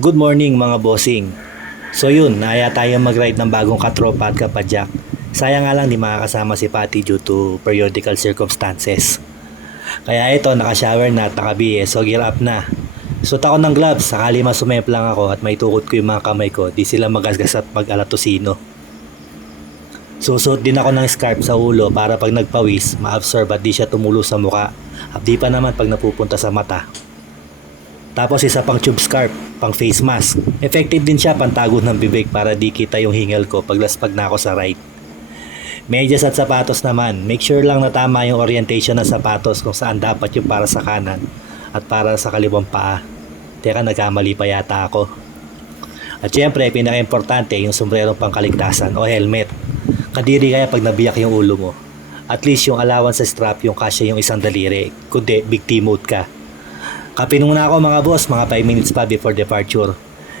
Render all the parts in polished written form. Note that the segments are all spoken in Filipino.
Good morning mga bossing. So yun, naaya tayo mag-ride ng bagong katropa at kapadyak. Sayang nga lang di makakasama si Patty due to periodical circumstances. Kaya ito, naka-shower na at naka-BS, so gear up na. Suot ako ng gloves, sakali masumep lang ako at may tukod ko yung mga kamay ko, di sila magasgas at mag-alatusino. Susuot din ako ng scarf sa ulo para pag nagpawis, ma-absorb at di siya tumulo sa muka. At di pa naman pag napupunta sa mata. Tapos isa pang tube scarf, pang face mask. Effective din siya pantago ng bibig para di kita yung hingal ko paglaspag na ako sa ride. Medyas at sapatos naman, make sure lang na tama yung orientation ng sapatos kung saan dapat yung para sa kanan at para sa kaliwang paa. Teka, nagkamali pa yata ako. At syempre, pinaka-importante yung sombrerong pangkaligtasan o helmet. Kadiri kaya pag nabiyak yung ulo mo. At least yung allowance sa strap yung kasya yung isang daliri, kundi big T mode ka. Kape muna ako mga boss, mga 5 minutes pa before departure.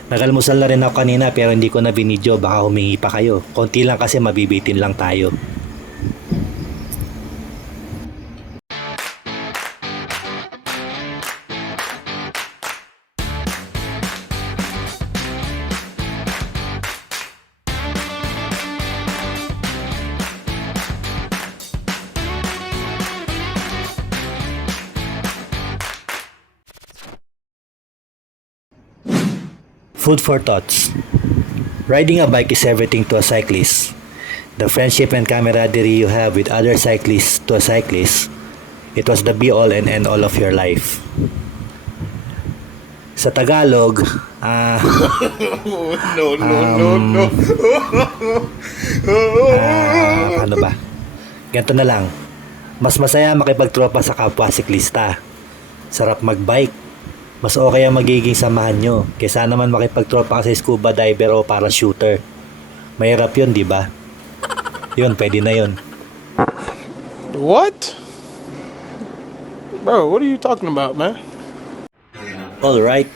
Nagalmusal na rin ako kanina pero hindi ko na binidyo, baka humingi pa kayo. Konti lang kasi mabibitin lang tayo. Food for thoughts. Riding a bike is everything to a cyclist. The friendship and camaraderie you have with other cyclists to a cyclist, it was the be all and end all of your life. Sa Tagalog, No. ano ba? Ganito na lang. Mas masaya makipagtropa sa kapwa siklista. Sarap magbike. Mas okay ang magiging samahan nyo kaysa naman makipagtropa ka sa scuba diver o parachuter. Mahirap yun, di ba? Yun, pwede na yun. What? Bro, what are you talking about, man? Alright,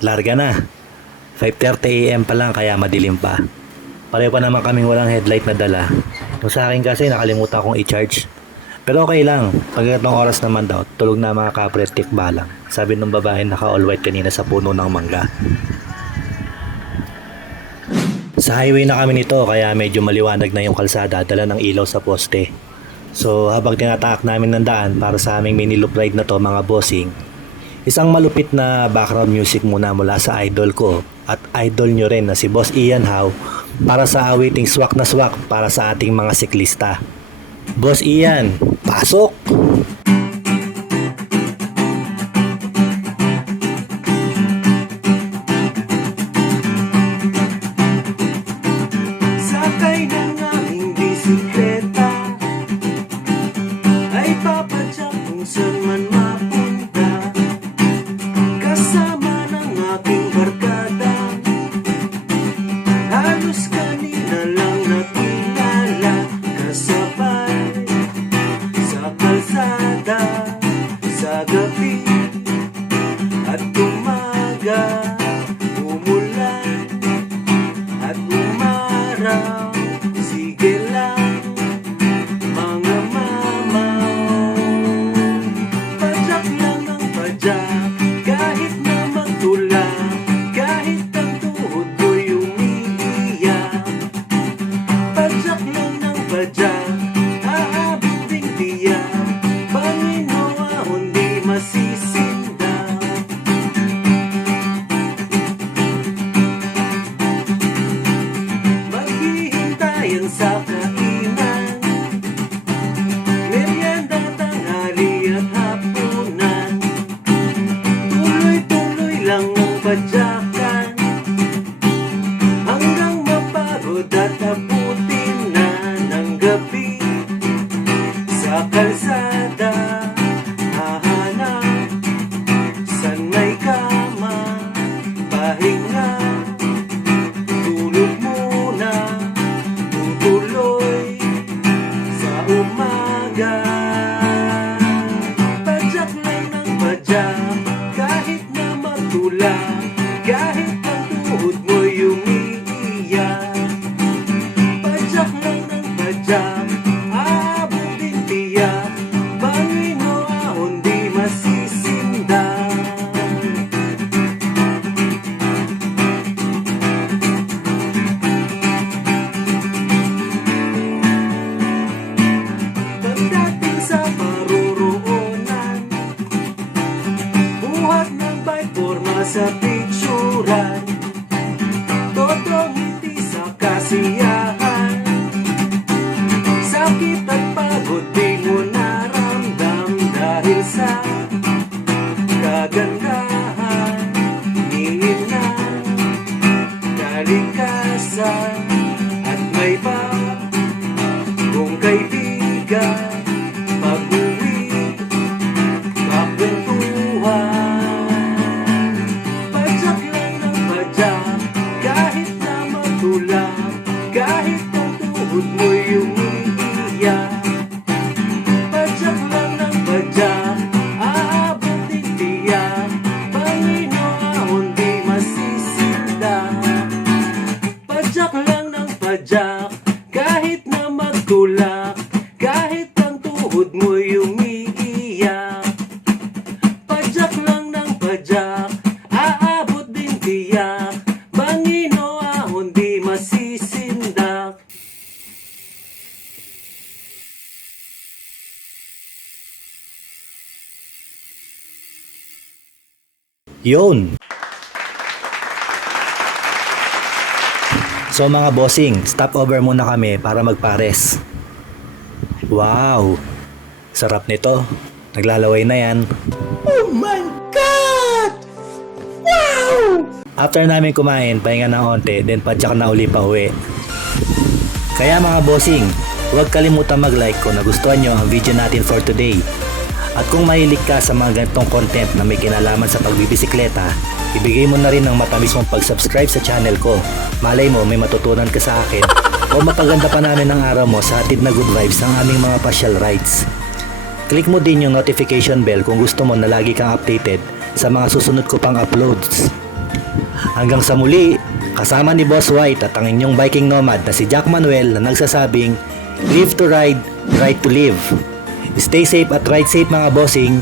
larga na. 5:30 AM pa lang kaya madilim pa. Pareho pa naman kaming walang headlight na dala. Yung sa akin kasi nakalimutan kong i-charge. Pero okay lang, pagkatong oras naman daw, tulog na mga kapre, tikba lang. Sabi ng babae naka all white kanina sa puno ng mangga. Sa highway na kami nito kaya medyo maliwanag na yung kalsada, dala ng ilaw sa poste. So habang tinatahak namin ng daan para sa aming mini loop ride na to mga bossing, isang malupit na background music muna mula sa idol ko at idol nyo rin na si Boss Ian Howe para sa awiting swak na swak para sa ating mga siklista. Boss Ian, pasok! Sakay ng aming bisikleta ay papadyak kung saan man mapunta, kasama ng aking barkada. Halos kanina lang nakilala, kasabay sa kalsada, sa gabi at umaga, umulan at umaraw. Sige lang mga mamaw, padyak lang ang padyak, kahit na magtula, kahit ang tuhod ko'y umiiyak. Padyak lang ng padyak, aabot ding tiyak, Panginoon di masisindak. Maghihintayan sa kainan, merienda, tanghali at hapunan. Tuloy-tuloy lang ang padyakan, hanggang mapagod at abutin na ng gabi. Sa kalsada, hahanap san may kama, pahinga, tulog muna, tutuloy sa umaga. Padyak lang ng padyak, kahit na magtula, kahit ang tuhod mo'y umiiyak. Padyak lang ng padyak, aabot din tiyak, Panginoon di masisindak. sa picturan, totoong hindi sa kasiyahan. Sakit at pagod di mo naramdam dahil sa kagandahan. Hingin na kalikasan at may pa kung kaibigan. Pag-uwi, kakwentuhan, padyak lang ng padyak, kahit na matulak, kahit ang tuhod mo'y umiiyak. Padyak lang ng padyak, aabot din tiyak, Panginoon di masisindak. Padyak lang ng padyak, kahit na magtulak, kahit ang tuhod mo'y umiiyak. Padyak lang ng padyak, aabot din tiyak, Panginoon di masisindak. Yun! So mga bossing, stop over muna kami para magpares. Wow! Sarap nito. Naglalaway na yan. Oh my God! Wow! After namin kumain, pahinga ng onte, then padyak na uli pa uwi. Kaya mga bossing, huwag kalimutan mag-like kung nagustuhan nyo ang video natin for today. At kung mahilig ka sa mga ganitong content na may kinalaman sa pagbibisikleta, ibigay mo na rin ang matamis mong pag-subscribe sa channel ko. Malay mo may matutunan ka sa akin o mapaganda pa namin ang araw mo sa hatid na good vibes ng aming mga pasyal rides. Click mo din yung notification bell kung gusto mo na lagi kang updated sa mga susunod ko pang uploads. Hanggang sa muli, kasama ni Boss White at ang inyong biking nomad na si Jack Manuel na nagsasabing, live to ride, ride to live. Stay safe at ride safe mga bossing.